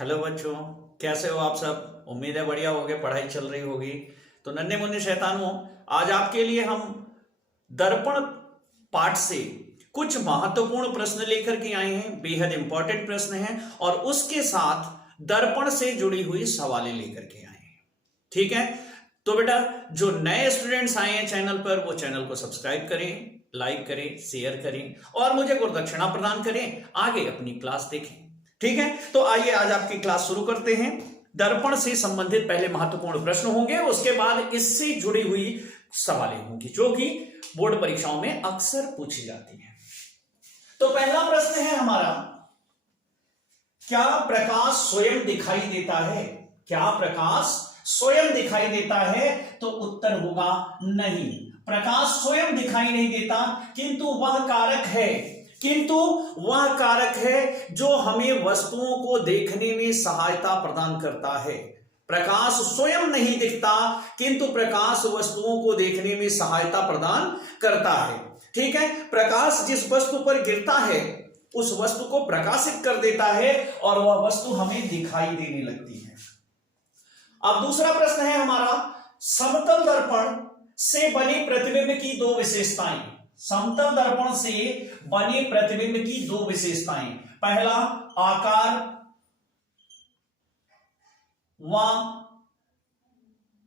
Hello बच्चों, कैसे हो आप सब। उम्मीद है बढ़िया होगे, पढ़ाई चल रही होगी। तो नन्हे मुन्ने शैतानों, आज आपके लिए हम दर्पण पाठ से कुछ महत्वपूर्ण प्रश्न लेकर के आए हैं। बेहद इंपॉर्टेंट प्रश्न हैं और उसके साथ दर्पण से जुड़ी हुई सवालें लेकर के आए हैं। ठीक है, तो बेटा जो नए स्टूडेंट्स आए हैं चैनल पर, वो चैनल को सब्सक्राइब करें, लाइक करें, शेयर करें और मुझे गुरुदक्षिणा प्रदान करें। आगे अपनी क्लास देखें। ठीक है, तो आइए आज आपकी क्लास शुरू करते हैं। दर्पण से संबंधित पहले महत्वपूर्ण प्रश्न होंगे, उसके बाद इससे जुड़ी हुई सवालें होंगी जो कि बोर्ड परीक्षाओं में अक्सर पूछी जाती हैं। तो पहला प्रश्न है हमारा, क्या प्रकाश स्वयं दिखाई देता है? क्या प्रकाश स्वयं दिखाई देता है? तो उत्तर होगा नहीं, प्रकाश स्वयं दिखाई नहीं देता, किंतु वह कारक है जो हमें वस्तुओं को देखने में सहायता प्रदान करता है। प्रकाश स्वयं नहीं दिखता, किंतु प्रकाश वस्तुओं को देखने में सहायता प्रदान करता है। ठीक है, प्रकाश जिस वस्तु पर गिरता है उस वस्तु को प्रकाशित कर देता है और वह वस्तु हमें दिखाई देने लगती है। अब दूसरा प्रश्न है हमारा, समतल दर्पण से बने प्रतिबिंब की दो विशेषताएं। समतल दर्पण से बने प्रतिबिंब की दो विशेषताएं। पहला, आकार व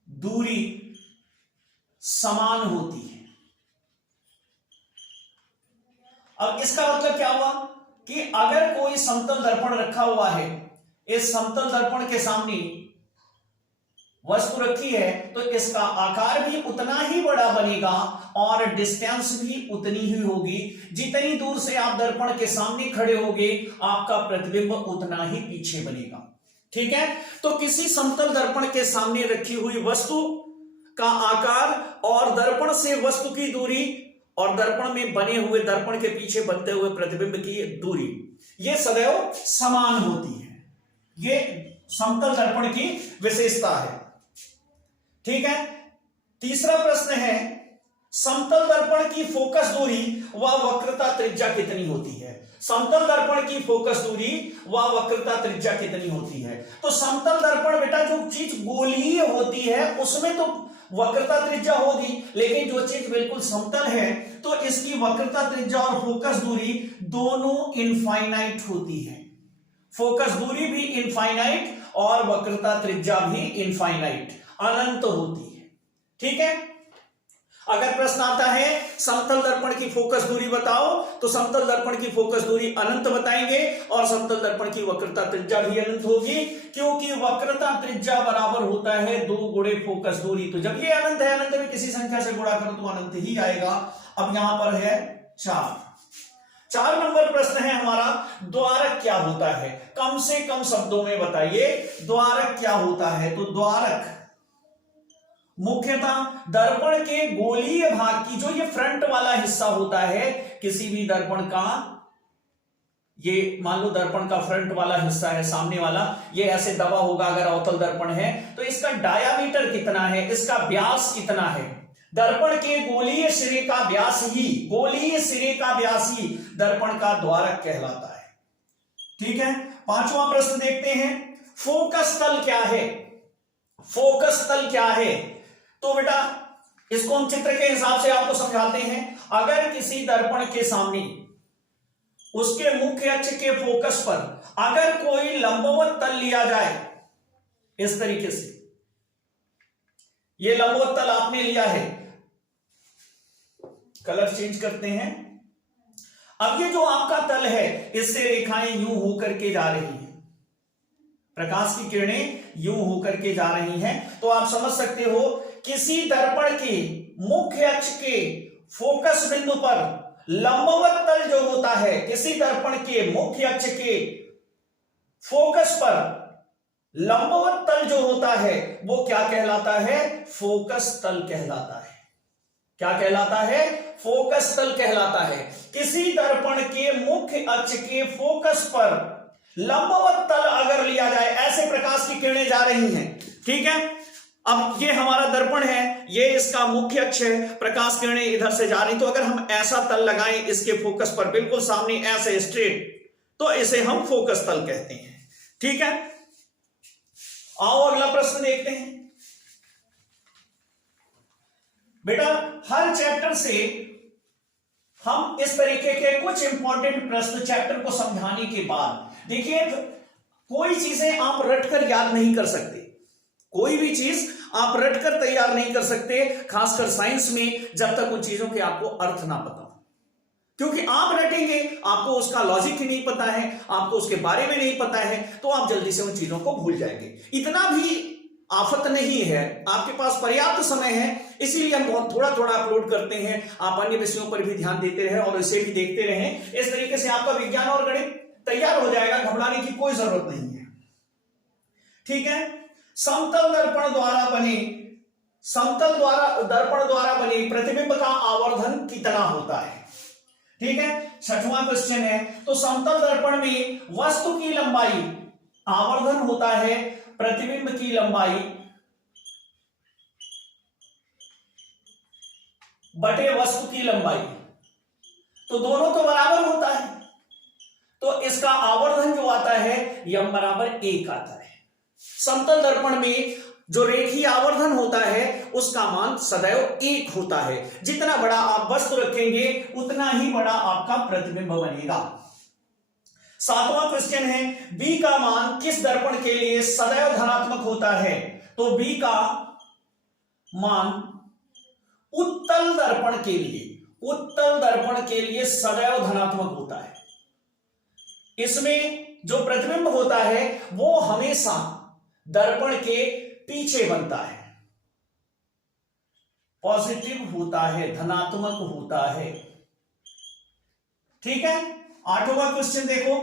दूरी समान होती है। अब इसका मतलब क्या हुआ कि अगर कोई समतल दर्पण रखा हुआ है, इस समतल दर्पण के सामने वस्तु रखी है, तो इसका आकार भी उतना ही बड़ा बनेगा और डिस्टेंस भी उतनी ही होगी। जितनी दूर से आप दर्पण के सामने खड़े होगे, आपका प्रतिबिंब उतना ही पीछे बनेगा। ठीक है, तो किसी समतल दर्पण के सामने रखी हुई वस्तु का आकार और दर्पण से वस्तु की दूरी और दर्पण में बने हुए दर्पण के पीछे बनते हुए प्रतिबिंब की दूरी, यह सदैव समान होती है। यह समतल दर्पण की विशेषता है। ठीक है, तीसरा प्रश्न है, समतल दर्पण की फोकस दूरी व वक्रता त्रिज्या कितनी होती है? समतल दर्पण की फोकस दूरी व वक्रता त्रिज्या कितनी होती है? तो समतल दर्पण बेटा, जो चीज गोलीय होती है उसमें तो वक्रता त्रिज्या होगी, लेकिन जो चीज बिल्कुल समतल है तो इसकी वक्रता त्रिज्या और फोकस दूरी दोनों इनफाइनाइट होती है। फोकस दूरी भी इनफाइनाइट और वक्रता त्रिज्या भी इनफाइनाइट, अनंत होती है। ठीक है, अगर प्रश्न आता है समतल दर्पण की फोकस दूरी बताओ, तो समतल दर्पण की फोकस दूरी अनंत बताएंगे और समतल दर्पण की वक्रता त्रिज्या भी अनंत होगी, क्योंकि वक्रता त्रिज्या बराबर होता है 2 गुणे फोकस दूरी। तो जब ये अनंत है, अनंत में किसी संख्या से गुणा करो तो अनंत ही आएगा। अब यहां पर है 4 नंबर प्रश्न है हमारा, द्वारक क्या होता है? कम से कम शब्दों में बताइए, द्वारक क्या होता है? तो द्वारक मुख्यतः दर्पण के गोलीय भाग की, जो ये फ्रंट वाला हिस्सा होता है किसी भी दर्पण का, ये मान लो दर्पण का फ्रंट वाला हिस्सा है, सामने वाला, ये ऐसे दबा होगा अगर अवतल दर्पण है, तो इसका डायामीटर कितना है, इसका व्यास कितना है? दर्पण के गोलीय सिरे का व्यास ही दर्पण का द्वारक कहलाता है। ठीक है, 5वां प्रश्न देखते हैं, फोकस तल क्या है? फोकस तल क्या है? तो बेटा इसको हम चित्र के हिसाब से आपको समझाते हैं। अगर किसी दर्पण के सामने उसके मुख्य अक्ष के फोकस पर अगर कोई लंबवत तल लिया जाए, इस तरीके से ये लंबवत तल आपने लिया है, कलर चेंज करते हैं। अब ये जो आपका तल है, इससे रेखाएं यूं होकर के जा रही हैं, प्रकाश की किरणें यूं होकर के जा रही हैं, तो आप समझ सकते हो किसी दर्पण के मुख्य अक्ष के फोकस बिंदु पर लंबवत तल जो होता है, किसी दर्पण के मुख्य अक्ष के फोकस पर लंबवत तल जो होता है वो क्या कहलाता है? फोकस तल कहलाता है। क्या कहलाता है? फोकस तल कहलाता है। किसी दर्पण के मुख्य अक्ष के फोकस पर लंबवत तल अगर लिया जाए, ऐसे प्रकाश की किरणें जा रही हैं। ठीक है, अब ये हमारा दर्पण है, ये इसका मुख्य अक्ष है, प्रकाश किरणें इधर से जा रही, तो अगर हम ऐसा तल लगाएं इसके फोकस पर बिल्कुल सामने ऐसे स्ट्रेट, तो इसे हम फोकस तल कहते हैं। ठीक है, आओ अगला प्रश्न देखते हैं। बेटा हर चैप्टर से हम इस तरीके के कुछ इंपॉर्टेंट प्रश्न चैप्टर को समझाने के बाद, देखिए कोई चीजें आप रटकर याद नहीं कर सकते, कोई भी चीज आप रटकर तैयार नहीं कर सकते, खासकर साइंस में, जब तक उन चीजों के आपको अर्थ ना पता हो। क्योंकि आप रटेंगे, आपको उसका लॉजिक ही नहीं पता है, आपको उसके बारे में नहीं पता है, तो आप जल्दी से उन चीजों को भूल जाएंगे। इतना भी आफत नहीं है, आपके पास पर्याप्त समय है, इसीलिए हम बहुत थोड़ा थोड़ा अपलोड करते हैं। आप अन्य विषयों पर भी ध्यान देते रहे और इसे भी देखते रहें। इस तरीके से आपका विज्ञान और गणित तैयार हो जाएगा, घबराने की कोई जरूरत नहीं है। ठीक है। समतल दर्पण द्वारा बने प्रतिबिंब का आवर्धन कितना होता है? ठीक है, छठवां क्वेश्चन है। तो समतल दर्पण में वस्तु की लंबाई, आवर्धन होता है प्रतिबिंब की लंबाई बटे वस्तु की लंबाई, तो दोनों तो बराबर होता है, तो इसका आवर्धन जो आता है यम बराबर 1 आता है। समतल दर्पण में जो रेखीय आवर्धन होता है उसका मान सदैव 1 होता है। जितना बड़ा आप वस्तु रखेंगे उतना ही बड़ा आपका प्रतिबिंब बनेगा। सातवां क्वेश्चन है, बी का मान किस दर्पण के लिए सदैव धनात्मक होता है? तो बी का मान उत्तल दर्पण के लिए सदैव धनात्मक होता है। इसमें जो प्रतिबिंब होता है वो हमेशा दर्पण के पीछे बनता है, पॉजिटिव होता है, धनात्मक होता है। ठीक है। आठवां क्वेश्चन देखो,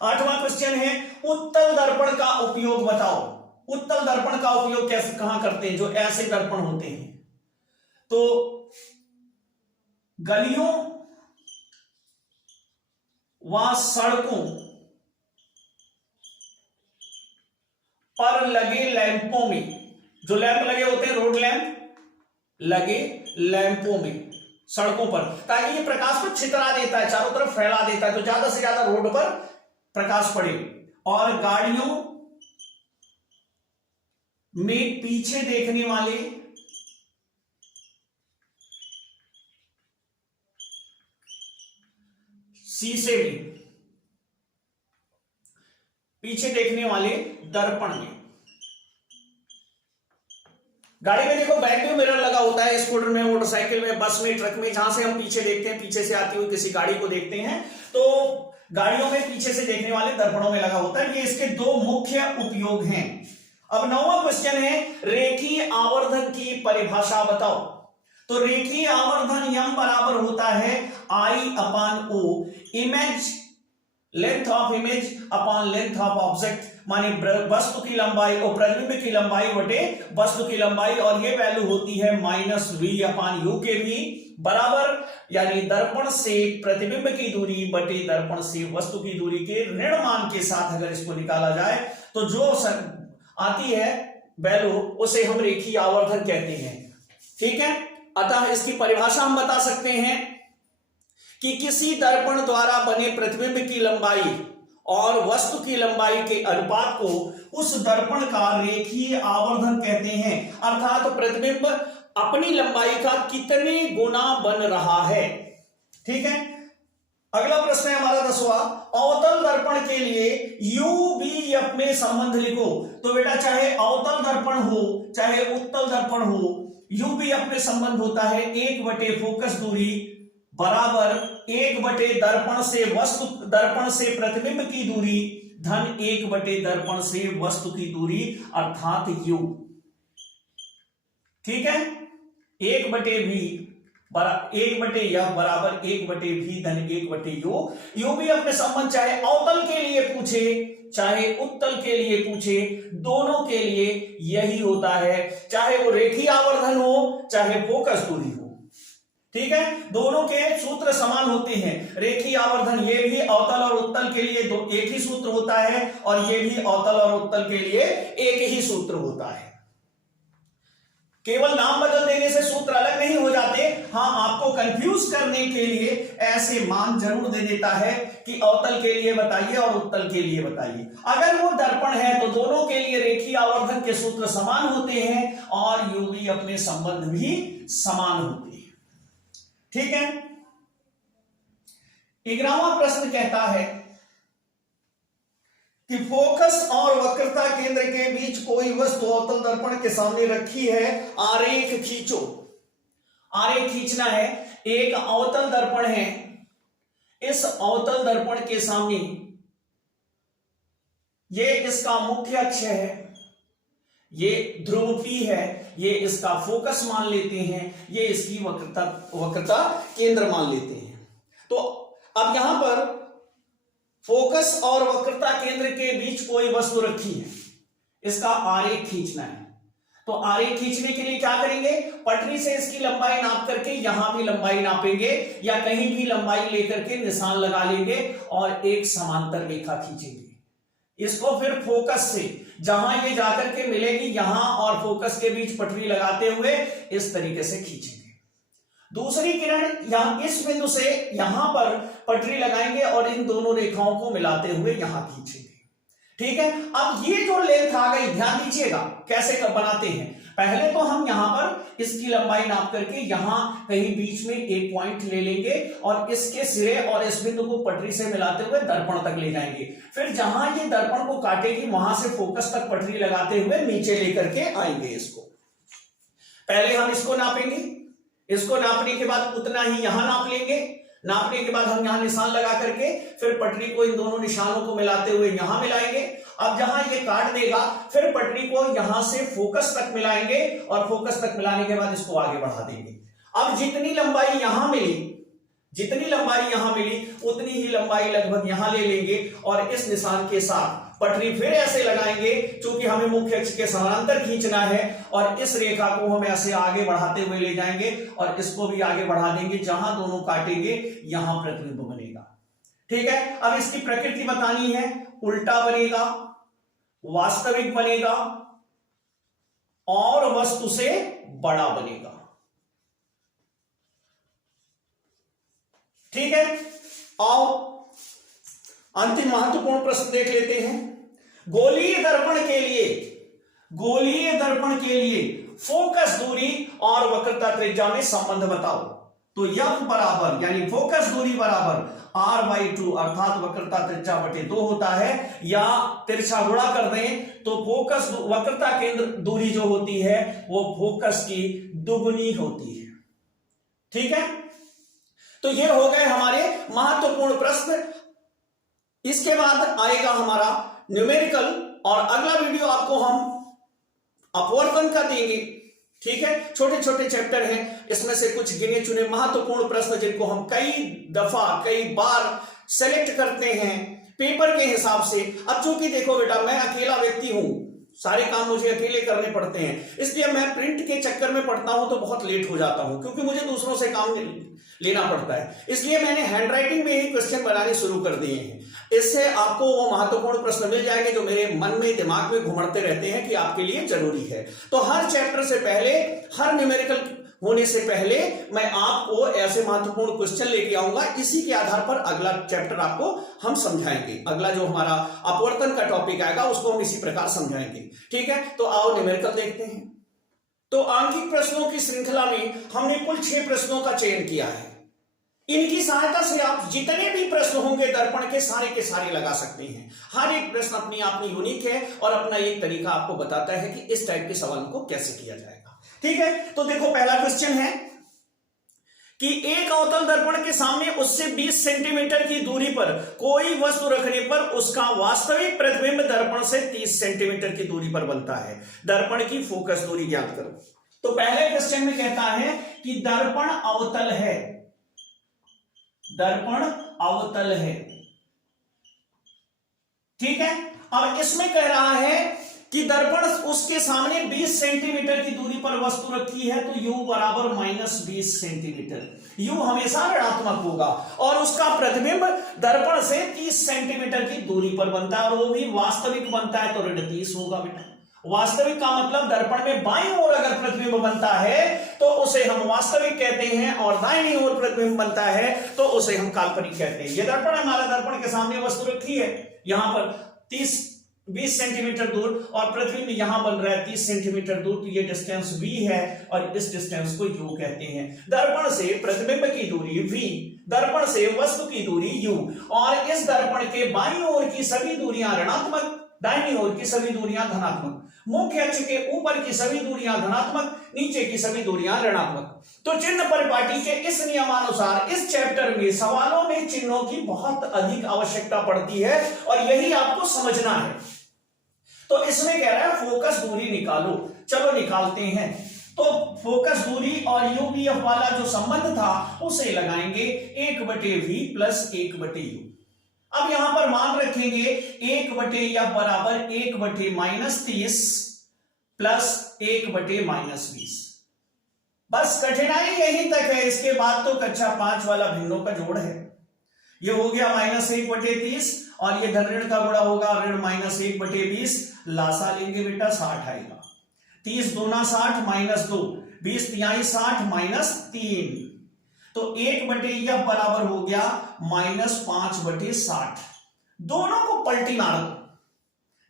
आठवां क्वेश्चन है, उत्तल दर्पण का उपयोग बताओ। उत्तल दर्पण का उपयोग कैसे, कहां करते हैं? जो ऐसे दर्पण होते हैं, तो गलियों व सड़कों पर लगे लैंपों में, जो लैंप लगे होते हैं, रोड लैंप लगे लैंपों में, सड़कों पर, ताकि ये प्रकाश को छितरा देता है, चारों तरफ फैला देता है, तो ज्यादा से ज्यादा रोड पर प्रकाश पड़े। और गाड़ियों में पीछे देखने वाले शीशे में, पीछे देखने वाले दर्पण में। गाड़ी में देखो बैक व्यू मिरर लगा होता है, स्कूटर में, मोटरसाइकिल में, बस में, ट्रक में, जहां से हम पीछे देखते हैं, पीछे से आती हुई किसी गाड़ी को देखते हैं, तो गाड़ियों में पीछे से देखने वाले दर्पणों में लगा होता है। ये इसके दो मुख्य उपयोग हैं। अब नौवां क्वेश्चन है, रेखीय आवर्धन की परिभाषा बताओ। तो रेखीय आवर्धन यम बराबर होता है I/O, image length of image upon length of object, माने वस्तु की लंबाई और प्रतिबिंब की लंबाई बटे वस्तु की लंबाई, और ये वैल्यू होती है -V/U के भी बराबर, यानी दर्पण से प्रतिबिंब की दूरी बटे दर्पण से वस्तु की दूरी के ऋण मान के साथ अगर इसको निकाला जाए तो जो आती है वैल्यू उसे हम रेखीय आवर्धन कहते हैं। ठीक है। अतः इसकी परिभाषा हम बता सकते हैं कि किसी दर्पण द्वारा बने प्रतिबिंब की लंबाई और वस्तु की लंबाई के अनुपात को उस दर्पण का रेखीय आवर्धन कहते हैं। अर्थात प्रतिबिंब अपनी लंबाई का कितने गुना बन रहा है। ठीक है। अगला प्रश्न है हमारा 10वां, अवतल दर्पण के लिए UVF में संबंध लिखो। तो बेटा चाहे अवतल दर्पण हो चाहे उत्तल दर्पण हो, UVF में संबंध होता है 1 बटे फोकस दूरी बराबर 1 बटे दर्पण से प्रतिबिंब की दूरी धन 1 बटे दर्पण से वस्तु की दूरी, अर्थात U। ठीक है। 1 बटे V बराबर 1 बटे यह बराबर 1 बटे V धन 1 बटे U। UVF में संबंध चाहे अवतल के लिए पूछे चाहे उत्तल के लिए पूछे, दोनों के लिए यही होता है, चाहे वो रेखीय आवर्धन हो चाहे फोकस दूरी हो। ठीक है। दोनों के सूत्र समान होते हैं। रेखीय आवर्धन ये भी अवतल और उत्तल के लिए एक ही सूत्र होता है, और ये भी अवतल और उत्तल के लिए एक ही सूत्र होता है। केवल नाम बदल देने से सूत्र अलग नहीं हो जाते। हाँ, आपको कंफ्यूज करने के लिए ऐसे मान जरूर दे देता है कि अवतल के लिए बताइए और उत्तल के लिए बताइए। अगर वो दर्पण है तो दोनों के लिए रेखीय आवर्धन के सूत्र समान होते हैं और यूवी अपने संबंध भी समान होते हैं। ठीक है। 11वां प्रश्न कहता है कि फोकस और वक्रता केंद्र के बीच कोई वस्तु अवतल दर्पण के सामने रखी है, आरेख खींचो। आरेख खींचना है। एक अवतल दर्पण है, इस अवतल दर्पण के सामने ये इसका मुख्य अक्ष है, ये ध्रुव P है, ये इसका फोकस मान लेते हैं, ये इसकी वक्रता केंद्र मान लेते हैं। तो अब यहां पर फोकस और वक्रता केंद्र के बीच कोई वस्तु रखी है, इसका आरेख खींचना है। तो आरेख खींचने के लिए क्या करेंगे, पटरी से इसकी लंबाई नाप करके यहां भी लंबाई नापेंगे या कहीं भी लंबाई लेकर के निशान लगा लेंगे और एक समांतर रेखा खींचेंगे। इसको फिर फोकस से जहां ये जाकर के मिलेगी यहां और फोकस के बीच पटरी लगाते हुए इस तरीके से खींचेंगे। दूसरी किरण यहां इस बिंदु से यहां पर पटरी लगाएंगे और इन दोनों रेखाओं को मिलाते हुए यहां खींचेंगे। ठीक है। अब ये जो लेंथ आ गई, ध्यान दीजिएगा कैसे बनाते हैं। पहले तो हम यहां पर इसकी लंबाई नाप करके यहां कहीं बीच में एक पॉइंट ले लेंगे और इसके सिरे और इस बिंदु को पटरी से मिलाते हुए दर्पण तक ले जाएंगे। फिर जहां ये दर्पण को काटेगी वहां से फोकस तक पटरी लगाते हुए नीचे लेकर के आएंगे। इसको पहले हम इसको नापेंगे, इसको नापने के बाद उतना ही यहां नाप लेंगे। नापने के बाद हम यहां निशान लगा करके फिर पटरी को इन दोनों निशानों को मिलाते हुए यहां मिलाएंगे। अब जहां ये काट देगा फिर पटरी को यहां से फोकस तक मिलाएंगे और फोकस तक मिलाने के बाद इसको आगे बढ़ा देंगे। अब जितनी लंबाई यहां मिली, जितनी लंबाई यहां मिली उतनी ही लंबाई लगभग यहां ले लेंगे और इस निशान के साथ पटरी फिर ऐसे लगाएंगे, क्योंकि हमें मुख्य अक्ष के समानांतर खींचना है और इस रेखा को हम ऐसे आगे बढ़ाते हुए ले जाएंगे और इसको भी आगे बढ़ा देंगे। जहां दोनों काटेंगे यहां प्रतिबिंब बनेगा। ठीक है। अब इसकी प्रकृति बतानी है, उल्टा बनेगा, वास्तविक बनेगा और वस्तु से बड़ा बनेगा। ठीक है। आओ अंतिम महत्वपूर्ण प्रश्न देख लेते हैं। गोलीय दर्पण के लिए, गोलीय दर्पण के लिए फोकस दूरी और वक्रता त्रिज्या में संबंध बताओ। तो F बराबर यानी फोकस दूरी बराबर R/2 अर्थात वक्रता त्रिज्या बटे 2 होता है, या तिरछा गुणा कर दें तो फोकस वक्रता केंद्र दूरी जो होती है वो फोकस की दुगुनी होती है। ठीक है। तो ये हो गए हमारे महत्वपूर्ण प्रश्न। इसके बाद आएगा हमारा न्यूमेरिकल और अगला वीडियो आपको हम अपवर्तन का देंगे। ठीक है। छोटे छोटे चैप्टर हैं, इसमें से कुछ गिने चुने महत्वपूर्ण प्रश्न जिनको हम कई दफा कई बार सेलेक्ट करते हैं पेपर के हिसाब से। अब चूंकि देखो बेटा, मैं अकेला व्यक्ति हूं, सारे काम मुझे अकेले करने पड़ते हैं, इसलिए मैं प्रिंट के चक्कर में पढ़ता हूं तो बहुत लेट हो जाता हूं, क्योंकि मुझे दूसरों से काम लेना पड़ता है। इसलिए मैंने हैंडराइटिंग में ही क्वेश्चन बनाने शुरू कर दिए हैं। इससे आपको वो महत्वपूर्ण प्रश्न मिल जाएंगे जो मेरे मन में दिमाग में घुमड़ते रहते हैं कि आपके लिए जरूरी है। तो हर चैप्टर से पहले, हर न्यूमेरिकल होने से पहले मैं आपको ऐसे महत्वपूर्ण क्वेश्चन लेके आऊंगा। इसी के आधार पर अगला चैप्टर आपको हम समझाएंगे। अगला जो हमारा अपवर्तन का टॉपिक आएगा उसको हम इसी प्रकार समझाएंगे। ठीक है। तो आओ न्यूमेरिकल देखते हैं। तो आंकिक प्रश्नों की श्रृंखला में हमने कुल 6 प्रश्नों का चयन किया है। इनकी सहायता से आप जितने भी प्रश्न होंगे दर्पण के सारे लगा सकते हैं। हर एक प्रश्न अपनी आप में यूनिक है और अपना एक तरीका आपको बताता है कि इस टाइप के सवाल को कैसे किया जाएगा। ठीक है। तो देखो पहला क्वेश्चन है कि एक अवतल दर्पण के सामने उससे 20 सेंटीमीटर की दूरी पर कोई वस्तु रखने पर उसका वास्तविक प्रतिबिंब दर्पण से 30 सेंटीमीटर की दूरी पर बनता है। दर्पण की फोकस दूरी ज्ञात करो। तो पहले क्वेश्चन में कहता है कि दर्पण अवतल है, दर्पण अवतल है। ठीक है। अब इसमें कह रहा है कि दर्पण उसके सामने 20 सेंटीमीटर की दूरी पर वस्तु रखी है, तो u बराबर -20 सेंटीमीटर। u हमेशा ऋणात्मक होगा और उसका प्रतिबिंब दर्पण से 30 सेंटीमीटर की दूरी पर बनता है और वो भी वास्तविक बनता है, तो ऋण 30 होगा बेटा। वास्तविक का मतलब दर्पण में बाईं ओर अगर प्रतिबिंब बनता है तो उसे हम वास्तविक कहते हैं, और दाहिनी ओर प्रतिबिंब बनता है तो उसे हम काल्पनिक कहते हैं। ये दर्पण है हमारा, दर्पण के सामने वस्तु रखी है, यहां पर 20 सेंटीमीटर दूर, और प्रतिबिंब यहां बन रहा है 30 सेंटीमीटर दूर, तो ये डिस्टेंस v है और इस डिस्टेंस को u कहते हैं। दर्पण से प्रतिबिंब की दूरी v, दर्पण से वस्तु की दूरी u, और इस दर्पण के बाईं ओर की सभी दूरियां ऋणात्मक, दाहिनी ओर की सभी दूरियां धनात्मक, मुख्य अक्ष के ऊपर की सभी दूरियां धनात्मक, नीचे की सभी दूरियां ऋणात्मक। तो चिन्ह परिपाटी के इस नियमानुसार इस चैप्टर में सवालों में चिन्हों की बहुत अधिक आवश्यकता पड़ती है और यही आपको समझना है। तो इसमें कह रहा है फोकस दूरी निकालो, चलो निकालते हैं। तो फोकस दूरी और यूपीएफ वाला जो संबंध था उसे लगाएंगे 1/v प्लस 1/u। अब यहां पर मान रखेंगे 1/f बराबर 1/-30 प्लस 1/-20। बस कठिनाई यहीं तक है, इसके बाद तो कक्षा 5 वाला भिन्नों का जोड़ है। ये हो गया -1/30 और ये धन ऋण का गुणा होगा ऋण -1/20, लासा लेंगे बेटा 60 आएगा। 30 दूना 60 -2, 20 तिहाई 60 -3, तो 1/f बराबर हो गया -5/60। दोनों को पलटी मारो,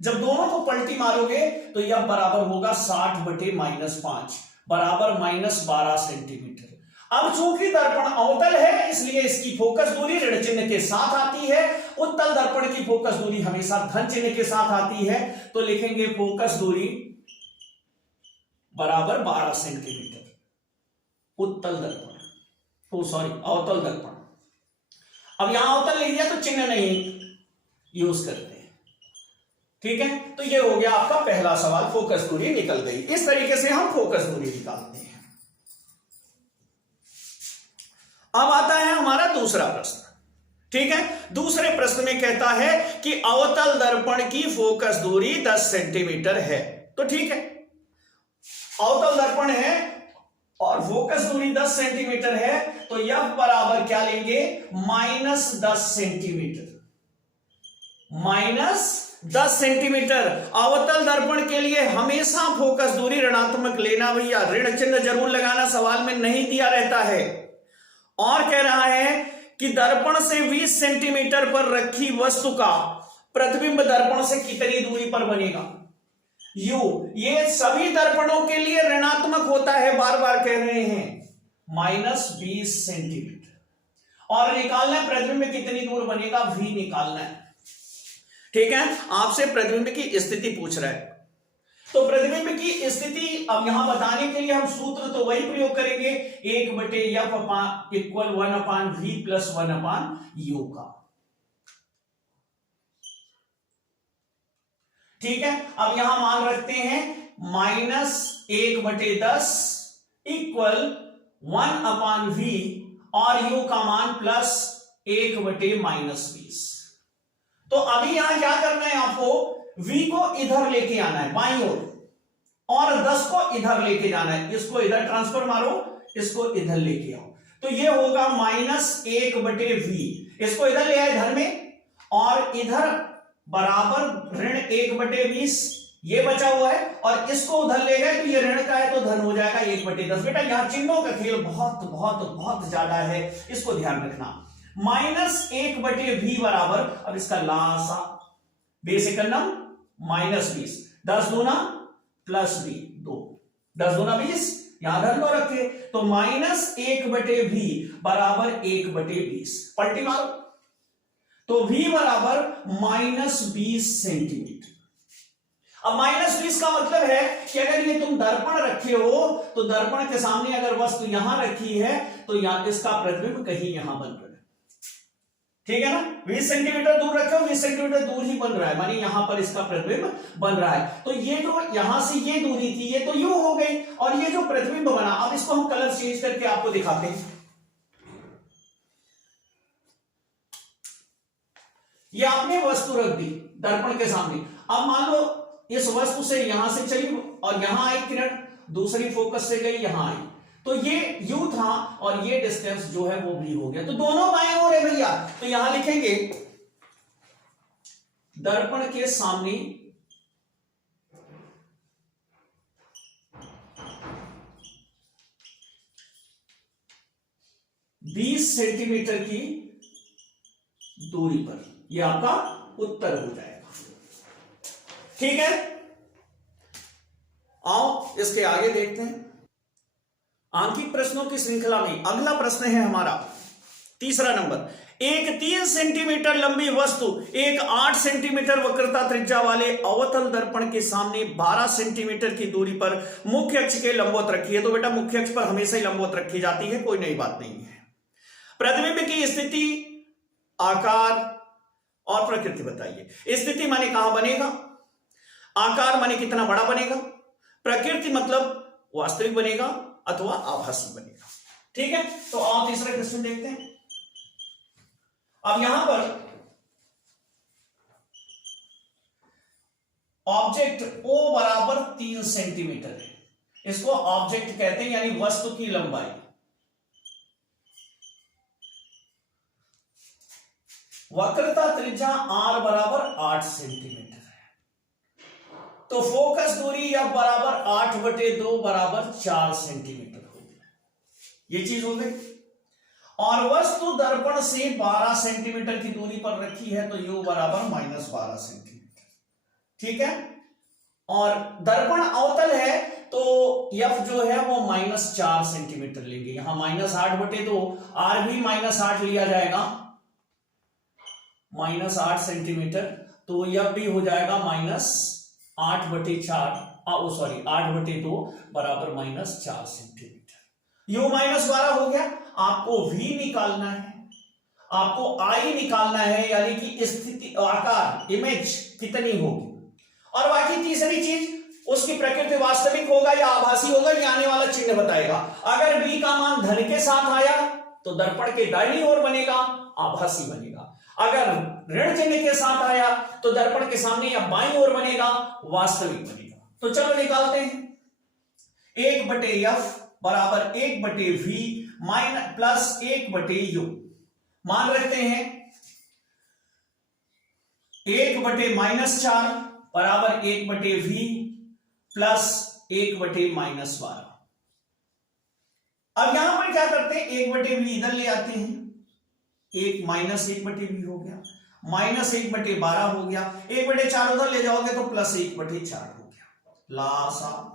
जब दोनों को पलटी मारोगे तो यह बराबर होगा 60/-5 बराबर -12 सेंटीमीटर। अब चूंकि दर्पण अवतल है इसलिए इसकी फोकस दूरी ऋण चिन्ह के साथ आती है, उत्तल दर्पण की फोकस दूरी हमेशा धन चिन्ह के साथ आती है, तो लिखेंगे फोकस दूरी बराबर 12 सेंटीमीटर उत्तल दर्पण, अवतल दर्पण। अब यहां अवतल लिख दिया तो चिन्ह नहीं यूज करते हैं, ठीक है। तो ये हो गया आपका पहला सवाल, फोकस दूरी निकल गई। इस तरीके से हम फोकस दूरी निकालते हैं। अब आता है हमारा दूसरा प्रश्न, ठीक है। दूसरे प्रश्न में कहता है कि अवतल दर्पण की फोकस दूरी 10 सेंटीमीटर है। तो ठीक है, अवतल दर्पण है और फोकस दूरी 10 सेंटीमीटर है, तो यह बराबर क्या लेंगे -10 सेंटीमीटर, -10 सेंटीमीटर। अवतल दर्पण के लिए हमेशा फोकस दूरी ऋणात्मक लेना भैया, ऋण चिन्ह जरूर लगाना, सवाल में नहीं दिया रहता है। और कह रहा है कि दर्पण से 20 सेंटीमीटर पर रखी वस्तु का प्रतिबिंब दर्पण से कितनी दूरी पर बनेगा, u। ये सभी दर्पणों के लिए ऋणात्मक होता है, बार बार कह रहे हैं, -20 सेंटीमीटर। और निकालना है प्रतिबिंब कितनी दूर बनेगा, v निकालना है, ठीक है। आपसे प्रतिबिंब की स्थिति पूछ रहा है, तो प्रतिबिंब की स्थिति अब यहां बताने के लिए हम सूत्र तो वही प्रयोग करेंगे, 1/f = 1/v + 1/u का, ठीक है। अब यहां मान रखते हैं -1/10 = 1/v और u का मान +1/-20। तो अभी यहां क्या करना है आपको, v को इधर लेके आना है बाईं ओर और 10 को इधर लेके जाना है। इसको इधर ट्रांसफर मारो, इसको इधर लेके आओ, तो ये होगा -1/v। इसको इधर ले आए धन में और इधर बराबर ऋण 1/20, ये बचा हुआ है, और इसको उधर ले गए तो ये ऋण का है तो धन हो जाएगा 1/10। बेटा यहां चिन्हों का खेल बहुत बहुत बहुत ज्यादा है, इसको ध्यान रखना। -1/v बराबर, अब इसका लासा बेसिकलम -20, 10 दूना +20, 2, 10 दूना 20, यहां धन दो रखे, तो -1/v बराबर 1/20, पलटी मारो, तो v बराबर -20 सेंटीमीटर। अब -20 का मतलब है कि अगर ये तुम दर्पण रखे हो तो दर्पण के सामने अगर वस्तु यहां रखी है तो यहां इसका प्रतिबिंब कहीं यहां बन रहा है, ठीक है ना। 20 सेंटीमीटर दूर रखे हो, 20 सेंटीमीटर दूर ही बन रहा है, मानी यहां पर इसका प्रतिबिंब बन रहा है। तो ये जो यहां से ये दूरी थी ये तो यू हो गई, और ये जो प्रतिबिंब बना, अब इसको हम कलर चेंज करके आपको दिखाते हैं। ये आपने वस्तु रख दी दर्पण के सामने, अब मान लो इस वस्तु से यहां से चली और यहां आई किरण, दूसरी फोकस से गई यहां आई, तो ये u था और ये डिस्टेंस जो है वो v हो गया, तो दोनों बाएं ओर है भैया। तो यहां लिखेंगे दर्पण के सामने 20 सेंटीमीटर की दूरी पर। यह आपका उत्तर हो जाएगा। ठीक है, आओ इसके आगे देखते हैं। आंकिक प्रश्नों की श्रृंखला में अगला प्रश्न है हमारा तीसरा नंबर। एक 3 सेंटीमीटर लंबी वस्तु एक 8 सेंटीमीटर वक्रता त्रिज्या वाले अवतल दर्पण के सामने 12 सेंटीमीटर की दूरी पर मुख्य अक्ष के लंबवत रखी है। तो बेटा मुख्य अक्ष पर हमेशा ही लंबवत रखी जाती है, कोई नई बात नहीं है। प्रतिबिंब की स्थिति, आकार और प्रकृति बताइए। स्थिति माने कहां बनेगा, आकार माने कितना बड़ा बनेगा, प्रकृति मतलब वास्तविक बनेगा अथवा आभासी बनेगा। ठीक है, तो आप तीसरा क्वेश्चन देखते हैं। अब यहां पर ऑब्जेक्ट O बराबर 3 सेंटीमीटर है। इसको ऑब्जेक्ट कहते हैं, यानी वस्तु की लंबाई। वक्रता त्रिज्या R बराबर 8 सेंटीमीटर है। तो फोकस दूरी F बराबर 8/2 बराबर 4 सेंटीमीटर हो गया। ये चीज हो गई। और वस्तु दर्पण से 12 सेंटीमीटर की दूरी पर रखी है, तो U बराबर -12 सेंटीमीटर। ठीक है, और दर्पण अवतल है तो F जो है वो -4 सेंटीमीटर लेंगे। यहां -8/2, R भी -8 लिया जाएगा, -8 सेंटीमीटर। तो F भी हो जाएगा -8/2 बराबर -4 सेंटीमीटर। U -12 हो गया। आपको V निकालना है, आपको I निकालना है, यानी कि स्थिति, आकार, इमेज कितनी होगी। और बाकी तीसरी चीज उसकी प्रकृति वास्तविक होगा या आभासी होगा, ये आने वाला चिन्ह बताएगा। अगर V का मान धन के साथ आया तो दर्पण के दाहिनी ओर बनेगा, आभासी बनेगा। अगर ऋण चिन्ह के साथ आया तो दर्पण के सामने या बाईं ओर बनेगा, वास्तविक बनेगा। तो चलो निकालते हैं। 1/F बराबर 1/V प्लस 1/U। मान रखते हैं 1/-4 बराबर 1/V प्लस 1/-12। अब यहां पर क्या करते हैं, 1/V इधर ले आते हैं, 1/-1/V हो गया, -1/12 हो गया, 1/4 उधर ले जाओगे तो +1/4 हो गया। लासा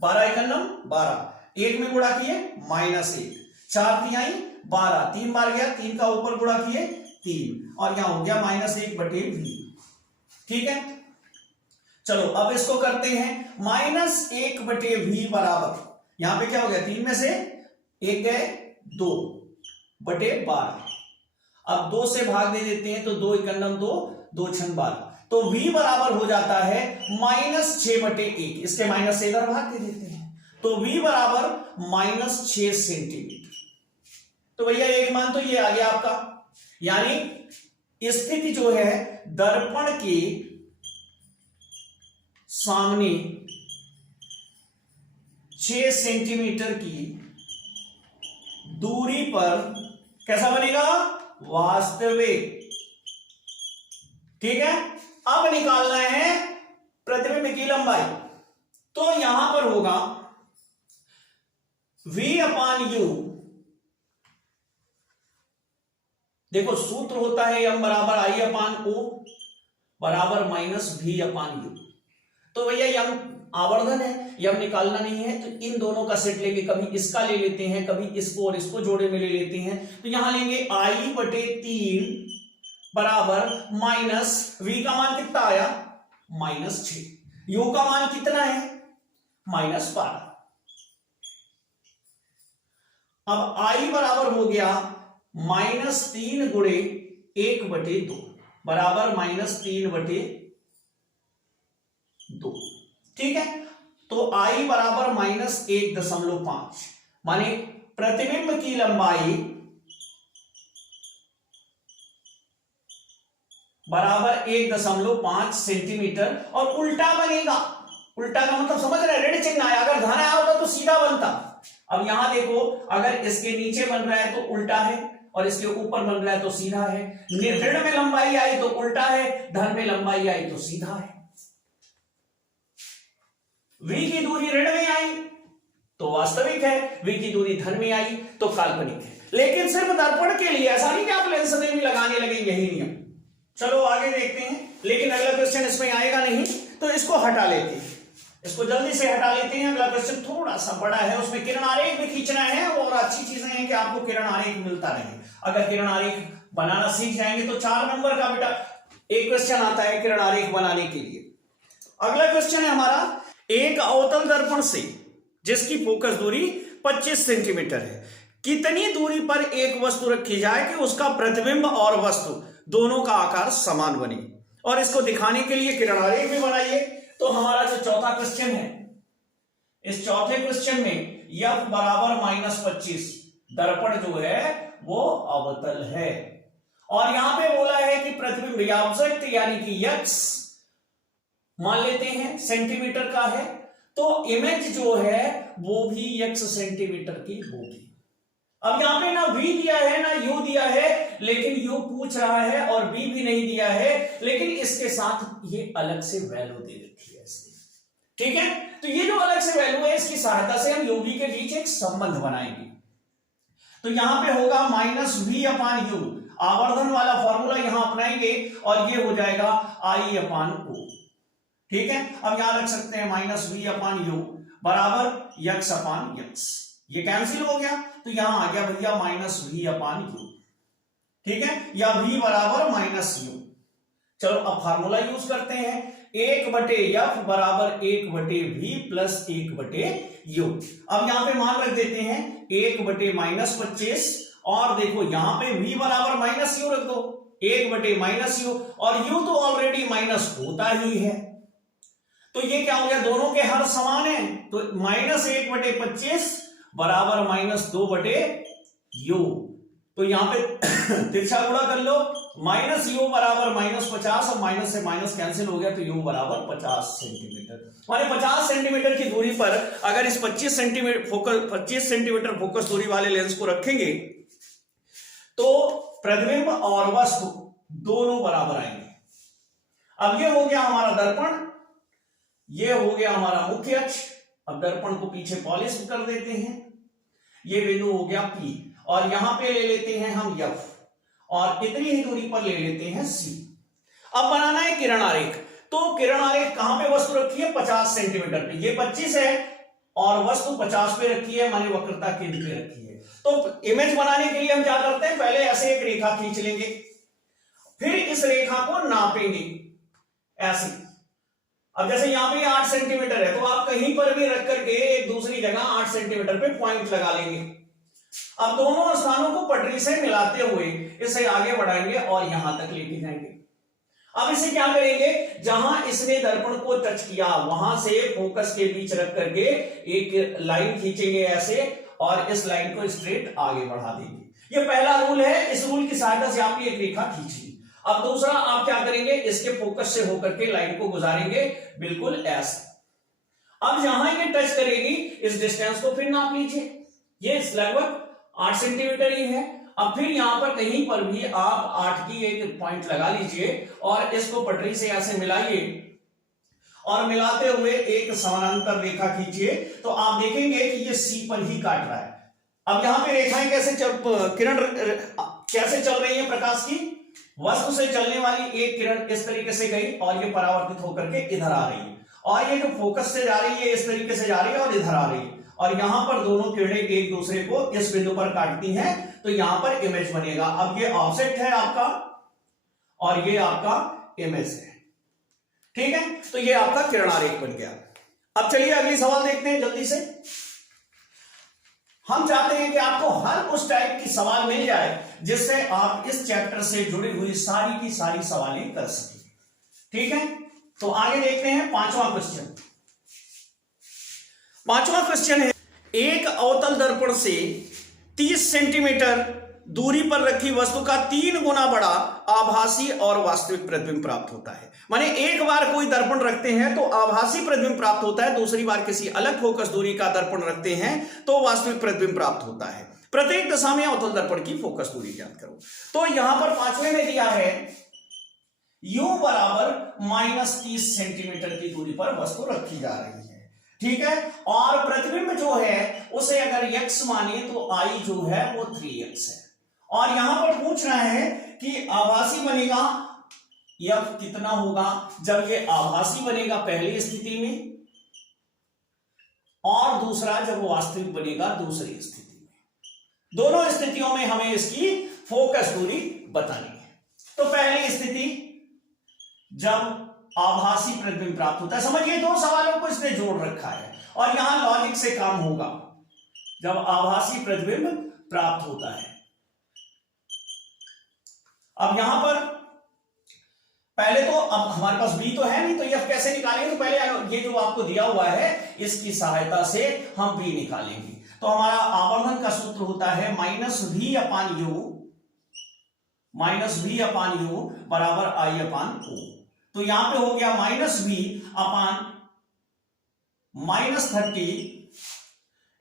12 एकम 12, 1 में गुणा किए -1, 4 तिहाई 12, 3 बार गया, 3 का ऊपर गुणा किए 3, और यहां हो गया -1/V। ठीक है, चलो अब इसको करते हैं। -1/V बराबर, यहां पे क्या हो गया, 3 में से 1 गए, 2/12। अब 2 से भाग दे देते हैं तो 2 एकम 2, 2 छंग 12। तो V बराबर हो जाता है -6/1। इसके माइनस से इधर भाग दे देते हैं, तो V बराबर -6 सेंटीमीटर। तो भैया एक मान तो ये आ गया आपका, यानी स्थिति जो है दर्पण के सामने 6 सेंटीमीटर की दूरी पर कैसा बनेगा, वास्तविक। ठीक है, अब निकालना है प्रतिबिंब की लंबाई। तो यहां पर होगा V/U। देखो सूत्र होता है M बराबर I/O बराबर -V/U। तो भैया M आवर्धन है, M निकालना नहीं है, तो इन दोनों का सेट लेंगे। कभी इसका ले लेते हैं, कभी इसको और इसको जोड़े में ले लेते हैं। तो यहां लेंगे I/3 बराबर -V का मान कितना आया, -6। U का मान कितना है, -12। अब I बराबर हो गया -3 गुणे 1/2 बराबर -3/2। ठीक है, तो I बराबर -1.5, माने प्रतिबिंब की लंबाई बराबर 1.5 सेंटीमीटर। और उल्टा बनेगा, उल्टा का मतलब समझ रहे, ऋण चिन्ह आया, अगर धन आया होता तो सीधा बनता। अब यहां देखो, अगर इसके नीचे बन रहा है तो उल्टा है, और इसके ऊपर बन रहा है तो सीधा है। ऋण में लंबाई आई तो उल्टा है, धन में लंबाई आई तो सीधा है। V की दूरी ऋण में आई तो वास्तविक है, v की दूरी धन में आई तो काल्पनिक है। लेकिन सिर्फ दर्पण के लिए, ऐसा नहीं कि आप लेंस में भी लगाने लगे, यही नियम। चलो आगे देखते हैं, लेकिन अगला क्वेश्चन इसमें आएगा नहीं तो इसको हटा लेते हैं, इसको जल्दी से हटा लेते हैं। अगला क्वेश्चन थोड़ा सा बड़ा है, उसमें किरण आरेख भी खींचना है और अच्छी चीजें हैं कि आपको किरण आरेख मिलता रहे। अगर किरण आरेख बनाना सीख जाएंगे तो 4 नंबर का बेटा एक क्वेश्चन आता है किरण आरेख बनाने के लिए। अगला क्वेश्चन है हमारा, एक अवतल दर्पण से जिसकी फोकस दूरी 25 सेंटीमीटर है, कितनी दूरी पर एक वस्तु रखी जाए कि उसका प्रतिबिंब और वस्तु दोनों का आकार समान बने। और इसको दिखाने के लिए किरण आरेख भी बनाइए। तो हमारा जो चौथा क्वेश्चन है, इस चौथे क्वेश्चन में F बराबर -25, दर्पण जो है वो अवतल है और यहां पे बोला है कि प्रतिबिंब या ऑब्जेक्ट यानी कि x मान लेते हैं सेंटीमीटर का है, तो इमेज जो है वो भी x सेंटीमीटर की होगी। अब यहां पे ना v दिया है ना u दिया है, लेकिन u पूछ रहा है और v भी नहीं दिया है, लेकिन इसके साथ ये अलग से वैल्यू दे रखी है इसने। ठीक है, तो ये जो अलग से वैल्यू है इसकी सहायता से हम u v के बीच एक संबंध बनाएंगे। तो यहां पे होगा -v/u, आवर्धन वाला फॉर्मूला यहां अपनाएंगे और ये हो जाएगा I/O। ठीक है, अब यहां रख सकते हैं -v/u बराबर x/x, ये कैंसिल हो गया तो यहां आ गया भैया -v/u। ठीक है, या v बराबर -u। चलो अब फार्मूला यूज करते हैं, 1/f बराबर 1/v प्लस 1/u। अब यहां पे मान रख देते हैं 1/-25 और देखो यहां पे v बराबर -u रख दो, 1/-u और u तो ऑलरेडी माइनस होता ही है, तो ये क्या हो गया, दोनों के हर समान है, तो -1/25 बराबर -2/u। तो यहां पे तिरछा गुणा कर लो, -u बराबर -50 और माइनस से माइनस कैंसिल हो गया तो u बराबर 50 सेंटीमीटर। माने 50 सेंटीमीटर की दूरी पर अगर इस 25 सेंटीमीटर फोकस दूरी वाले लेंस को रखेंगे तो प्रतिबिंब और वस्तु दोनों बराबर आएंगे। अब ये हो गया हमारा दर्पण, ये हो गया हमारा मुख्य अक्ष। अब दर्पण को पीछे पॉलिश कर देते हैं, ये बिंदु हो गया P और यहां पे ले लेते हैं हम F और इतनी ही दूरी पर ले लेते हैं C। अब बनाना है किरण आरेख, तो किरण आरेख कहां पे वस्तु रखी है, 50 सेंटीमीटर पे, ये 25 है और वस्तु 50 पे रखी है, माने वक्रता केंद्र पे रखी है। तो इमेज बनाने के लिए हम क्या करते हैं, पहले ऐसे एक रेखा खींच लेंगे, फिर इस रेखा को नापेंगे ऐसे। अब जैसे यहां पे 8 सेंटीमीटर है तो आप कहीं पर भी रख करके एक दूसरी जगह 8 सेंटीमीटर पे पॉइंट लगा लेंगे। अब दोनों स्थानों को पटरी से मिलाते हुए इसे आगे बढ़ाएंगे और यहां तक लेके जाएंगे। अब इसे क्या करेंगे, जहां इसने दर्पण को टच किया वहां से फोकस के बीच रख करके एक लाइन खींचेंगे ऐसे और इस लाइन को स्ट्रेट आगे बढ़ा देंगे। ये पहला रूल है, इस रूल की सहायता से आपकी एक रेखा खींच ली। अब दूसरा आप क्या करेंगे, इसके फोकस से होकर के लाइन को गुजारेंगे बिल्कुल ऐसे। अब जहां ये टच करेगी इस डिस्टेंस को फिर नाप लीजिए, ये लगभग 8 सेंटीमीटर ही है। अब फिर यहां पर कहीं पर भी आप 8 की एक पॉइंट लगा लीजिए और इसको पटरी से ऐसे मिलाइए और मिलाते हुए एक समानांतर रेखा खींचिए, तो आप देखेंगे कि ये C पर ही काट रहा है। अब यहां पे रेखाएं किरण कैसे चल रही है प्रकाश की, वस्तु से चलने वाली एक किरण इस तरीके से गई और ये परावर्तित होकर के इधर आ रही है, और ये जो फोकस से जा रही है इस तरीके से जा रही है और इधर आ रही है, और यहां पर दोनों किरणें एक दूसरे को इस बिंदु पर काटती हैं, तो यहां पर इमेज बनेगा। अब ये ऑब्जेक्ट है आपका और ये आपका इमेज है। ठीक है, तो ये आपका किरण आरेख बन गया। अब चलिए अगली सवाल देखते हैं जल्दी से। हम चाहते हैं कि आपको हर उस टाइप की सवाल मिल जाए जिससे आप इस चैप्टर से जुड़ी हुई सारी की सारी सवालें कर सकें। ठीक है, तो आगे देखते हैं पांचवा क्वेश्चन। पांचवा क्वेश्चन है, एक अवतल दर्पण से 30 सेंटीमीटर दूरी पर रखी वस्तु का 3 गुना बड़ा आभासी और वास्तविक प्रतिबिंब प्राप्त होता है। माने एक बार कोई दर्पण रखते हैं तो आभासी प्रतिबिंब प्राप्त होता है, दूसरी बार किसी अलग फोकस दूरी का दर्पण रखते हैं तो वास्तविक प्रतिबिंब प्राप्त होता है। प्रत्येक दशा में अवतल दर्पण की फोकस दूरी ज्ञात करो। तो यहां पर पांचवें में दिया है u बराबर -30 सेंटीमीटर की दूरी पर वस्तु रखी जा रही है। ठीक है। और प्रतिबिंब जो है उसे अगर x माने तो I जो है वो 3x है। और यहां पर पूछ रहा है कि आभासी बनेगा f कितना होगा जब ये आभासी बनेगा पहली स्थिति में, और दूसरा जब वास्तविक बनेगा दूसरी स्थिति में। दोनों स्थितियों में हमें इसकी फोकस दूरी बतानी है। तो पहली स्थिति जब आभासी प्रतिबिंब प्राप्त होता है, समझिए दो सवालों को इसने जोड़ रखा है और यहां लॉजिक से काम होगा। जब आभासी प्रतिबिंब प्राप्त होता है, अब यहां पर पहले तो अब हमारे पास b तो है नहीं, तो f कैसे निकालेंगे? तो पहले ये जो आपको दिया हुआ है इसकी सहायता से हम b निकालेंगे। तो हमारा आवर्धन का सूत्र होता है -v/u बराबर I/o। तो यहां पे हो गया -v/-30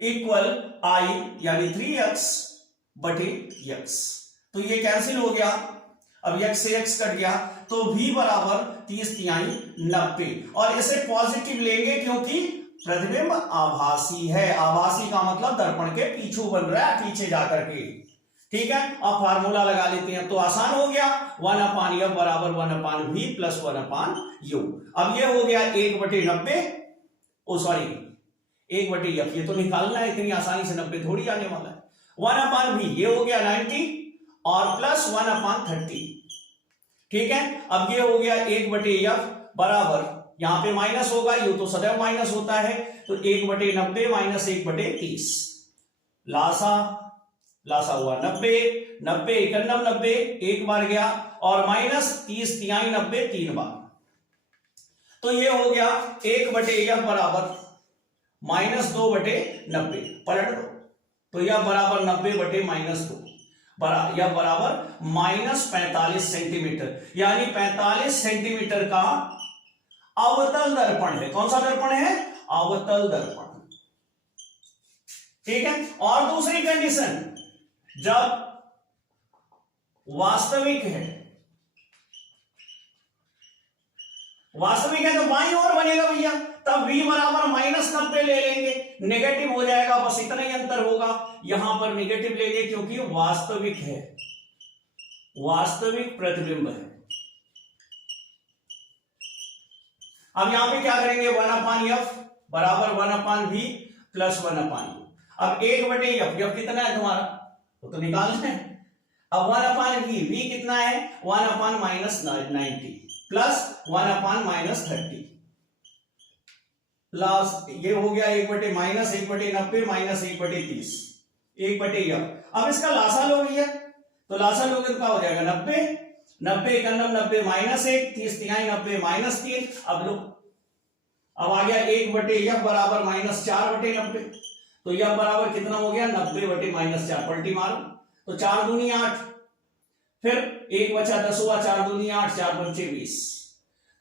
इक्वल I यानी 3x/x। तो ये कैंसिल हो गया, अब x से x कट गया, तो v बराबर 30×90। और इसे पॉजिटिव लेंगे क्योंकि प्रतिबिंब आभासी है। आभासी का मतलब दर्पण के पीछू बन रहा है, पीछे जाकर के। ठीक है, अब फार्मूला लगा लेते हैं तो आसान हो गया। 1/f बराबर 1/v प्लस 1/u। अब ये हो गया 1/90, ओ सॉरी 1/f, ये तो निकालना है, इतनी आसानी से 90 थोड़ी आने वाला है। 1/v ये हो गया 90 और प्लस 1/30। ठीक है, अब ये हो गया 1/f बराबर, यहां पे माइनस होगा, यू तो सदैव माइनस होता है, तो 1/90 माइनस 1/30, लासा हुआ 90, 90 91 90 एक बार गया, और माइनस 30 तिहाई 90 तीन बार। तो ये हो गया 1/f बराबर -2/90, पलट दो तो यह बराबर 90/-2 यह बराबर -45 सेंटीमीटर, यानी 45 सेंटीमीटर का अवतल दर्पण है। कौन सा दर्पण है? अवतल दर्पण। ठीक है, और दूसरी कंडीशन, जब वास्तविक है तो बाईं ओर बनेगा भैया, तब v बराबर -90 ले लेंगे, नेगेटिव हो जाएगा, बस इतना ही अंतर होगा। यहां पर नेगेटिव लेंगे क्योंकि वास्तविक है, वास्तविक प्रतिबिंब है। अब यहां पे क्या करेंगे? 1/f बराबर 1/v प्लस 1/u। अब 1/f कितना है तुम्हारा, तो निकालना है। अब 1/v, v कितना है? 1/-90 प्लस 1/-30, लास्ट ये हो गया 1/-1/90 माइनस 1/30, 1/f। अब इसका लासा लो भैया, तो लासा लोगे तो क्या हो जाएगा? 90, 90 91 90 -1, 30 तिहाई 90 -3। अब लो, अब आ गया 1/f बराबर -4/90, तो यह बराबर कितना हो गया? 90/-4, पलटी मारो तो 4 दूनी 8, फिर 1 बचा 10 हुआ, 4 दूनी 8, 4 पंचे 20।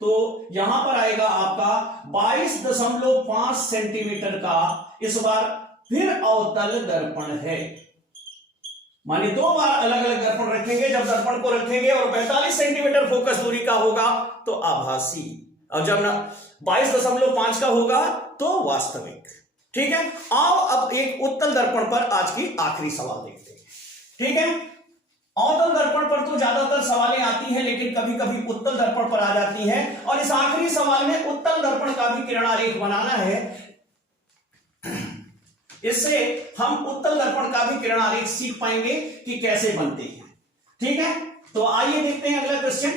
तो यहां पर आएगा आपका 22.5 सेंटीमीटर का इस बार फिर अवतल दर्पण है। माने दो बार अलग अलग दर्पण रखेंगे, जब दर्पण को रखेंगे और 45 सेंटीमीटर फोकस दूरी का होगा तो आभासी, और जब 22.5 का होगा तो वास्तविक। ठीक है, आओ अब एक उत्तल दर्पण पर आज की आखिरी सवाल देखते हैं। ठीक है, अवतल दर्पण पर तो ज्यादातर सवालें आती हैं, लेकिन कभी कभी उत्तल दर्पण पर आ जाती हैं, और इस आखिरी सवाल में उत्तल दर्पण का भी किरणारेख बनाना है। इससे हम उत्तल दर्पण का भी किरणारेख सीख पाएंगे कि कैसे बनते हैं। ठीक है, तो आइए देखते हैं अगला क्वेश्चन।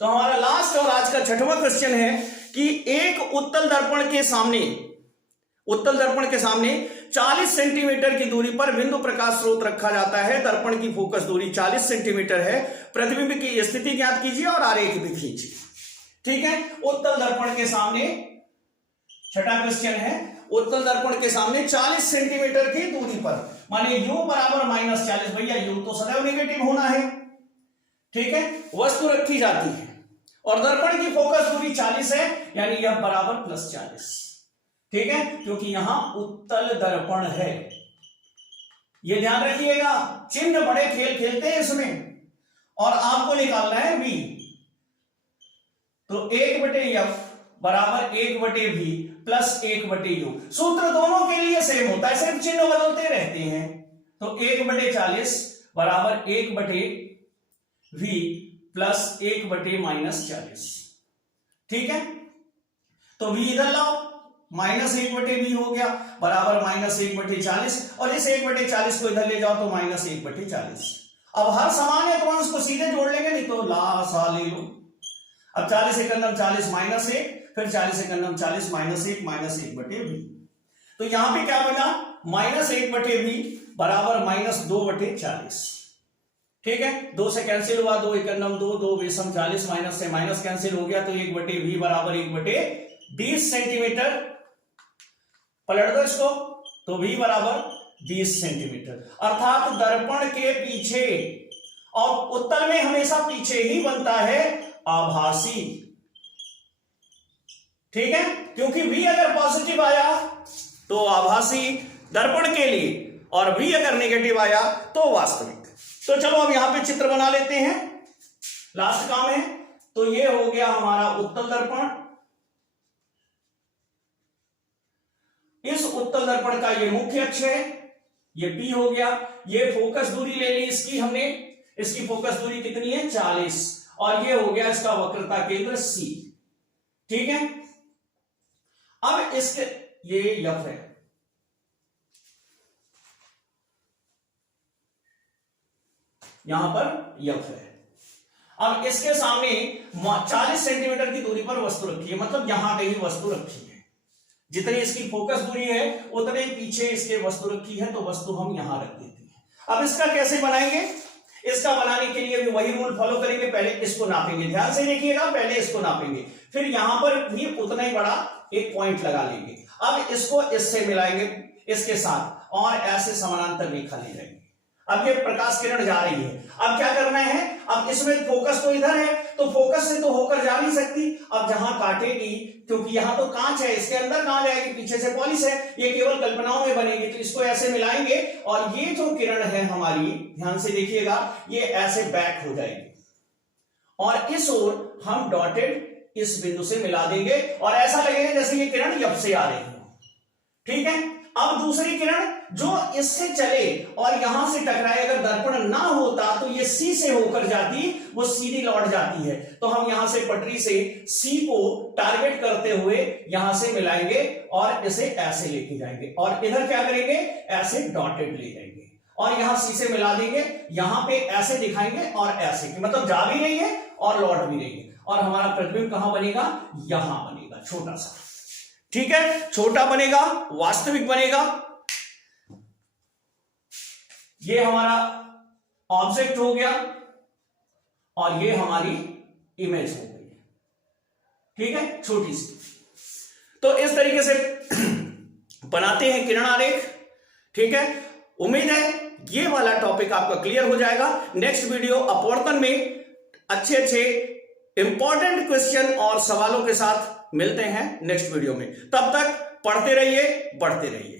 तो हमारा लास्ट और आज का 6वां क्वेश्चन है कि एक उत्तल दर्पण के सामने 40 सेंटीमीटर की दूरी पर बिंदु प्रकाश स्रोत रखा जाता है। दर्पण की फोकस दूरी 40 सेंटीमीटर है। प्रतिबिंब की स्थिति ज्ञात कीजिए और आरेख भी खींचिए। ठीक है, उत्तल दर्पण के सामने, छठा क्वेश्चन है, उत्तल दर्पण के सामने 40 सेंटीमीटर की दूरी पर, माने u बराबर -40, भैया u तो सदैव नेगेटिव होना है। ठीक है, वस्तु रखी जाती है और दर्पण की फोकस दूरी 40 है, यानी यह बराबर +40। ठीक है, क्योंकि यहां उत्तल दर्पण है, यह ध्यान रखिएगा। चिन्ह बड़े खेल खेलते हैं इसमें, और आपको निकालना है v। तो 1/f बराबर 1/v प्लस 1/u। सूत्र दोनों के लिए सेम होता है, सिर्फ चिन्ह बदलते रहते हैं। तो 1/40 बराबर 1/v प्लस 1/-40। ठीक है, तो v इधर लाओ, -1/v हो गया बराबर -1/40, और इस 1/40 को इधर ले जाओ तो -1/40। अब हर समान है तो हम इसको सीधे जोड़ लेंगे, नहीं तो ला ले लो। अब 40 एकम 40 -1, फिर 40 एकम 40 -1 -1/v। तो यहां पे क्या बना, -1/v बराबर -2/40। ठीक है, 2 से कैंसिल हुआ, 2 एकम 2, 2 बेसम 40, माइनस से माइनस कैंसिल हो गया, तो 1/v बराबर 1/20 सेंटीमीटर। पलट दो इसको, तो v बराबर 20 सेंटीमीटर। अर्थात दर्पण के पीछे, और उत्तर में हमेशा पीछे ही बनता है आभासी। ठीक है, क्योंकि v अगर पॉजिटिव आया तो आभासी दर्पण के लिए, और v अगर नेगेटिव आया तो वास्तविक। तो चलो अब यहां पे चित्र बना लेते हैं, लास्ट काम है। तो ये हो गया हमारा उत्तल दर्पण। इस उत्तल दर्पण का ये मुख्य अक्ष है, ये P हो गया। ये फोकस दूरी ले ली इसकी हमने, इसकी फोकस दूरी कितनी है 40, और ये हो गया इसका वक्रता केंद्र C। ठीक है, अब इसके ये F है, यहां पर F है। अब इसके सामने 40 सेंटीमीटर की दूरी पर वस्तु रखी है, मतलब यहां कहीं वस्तु रखी है। जितनी इसकी फोकस दूरी है उतने पीछे इसके वस्तु रखी है, तो वस्तु हम यहां रख देते हैं। अब इसका कैसे बनाएंगे, इसका बनाने के लिए भी वही रूल फॉलो करेंगे। पहले इसको नापेंगे, ध्यान से देखिएगा, पहले इसको नापेंगे, फिर यहां पर भी उतना ही बड़ा एक पॉइंट लगा लेंगे। अब इसको इससे मिलाएंगे इसके साथ, और ऐसे समानांतर रेखा ले जाएंगे। अब ये प्रकाश किरण जा रही है, अब क्या करना है, अब इसमें फोकस तो इधर है, तो फोकस से तो होकर जा नहीं सकती। अब जहां काटेगी, क्योंकि यहां तो कांच है, इसके अंदर कहां जाएगी, पीछे से पॉलिश है, ये केवल कल्पनाओं में बनेगी। तो इसको ऐसे मिलाएंगे, और ये जो किरण है हमारी, ध्यान से देखिएगा, ये ऐसे बैक हो जाएगी, और इस ओर हम डॉटेड इस बिंदु से मिला देंगे, और ऐसा लगेगा जैसे ये किरण F से आ रही है। ठीक है, अब दूसरी किरण जो इससे चले और यहां से टकराए, अगर दर्पण ना होता तो ये C से होकर जाती, वो सीधी लौट जाती है। तो हम यहां से पटरी से C को टारगेट करते हुए यहां से मिलाएंगे, और इसे ऐसे लेके जाएंगे, और इधर क्या करेंगे, ऐसे डॉटेड ले जाएंगे, और यहां C से मिला देंगे, यहां पे ऐसे दिखाएंगे और ऐसे, मतलब जा भी रही है और लौट भी रही है, और हमारा प्रतिबिंब कहां बनेगा, यहां बनेगा, छोटा सा। ठीक है, छोटा बनेगा, वास्तविक बनेगा। ये हमारा ऑब्जेक्ट हो गया, और ये हमारी इमेज हो गई। ठीक है, छोटी सी। तो इस तरीके से बनाते हैं किरण आरेख। ठीक है, उम्मीद है ये वाला टॉपिक आपका क्लियर हो जाएगा। नेक्स्ट वीडियो अपवर्तन में अच्छे इंपॉर्टेंट क्वेश्चन और सवालों के साथ मिलते हैं नेक्स्ट वीडियो में। तब तक पढ़ते रहिए, बढ़ते रहिए।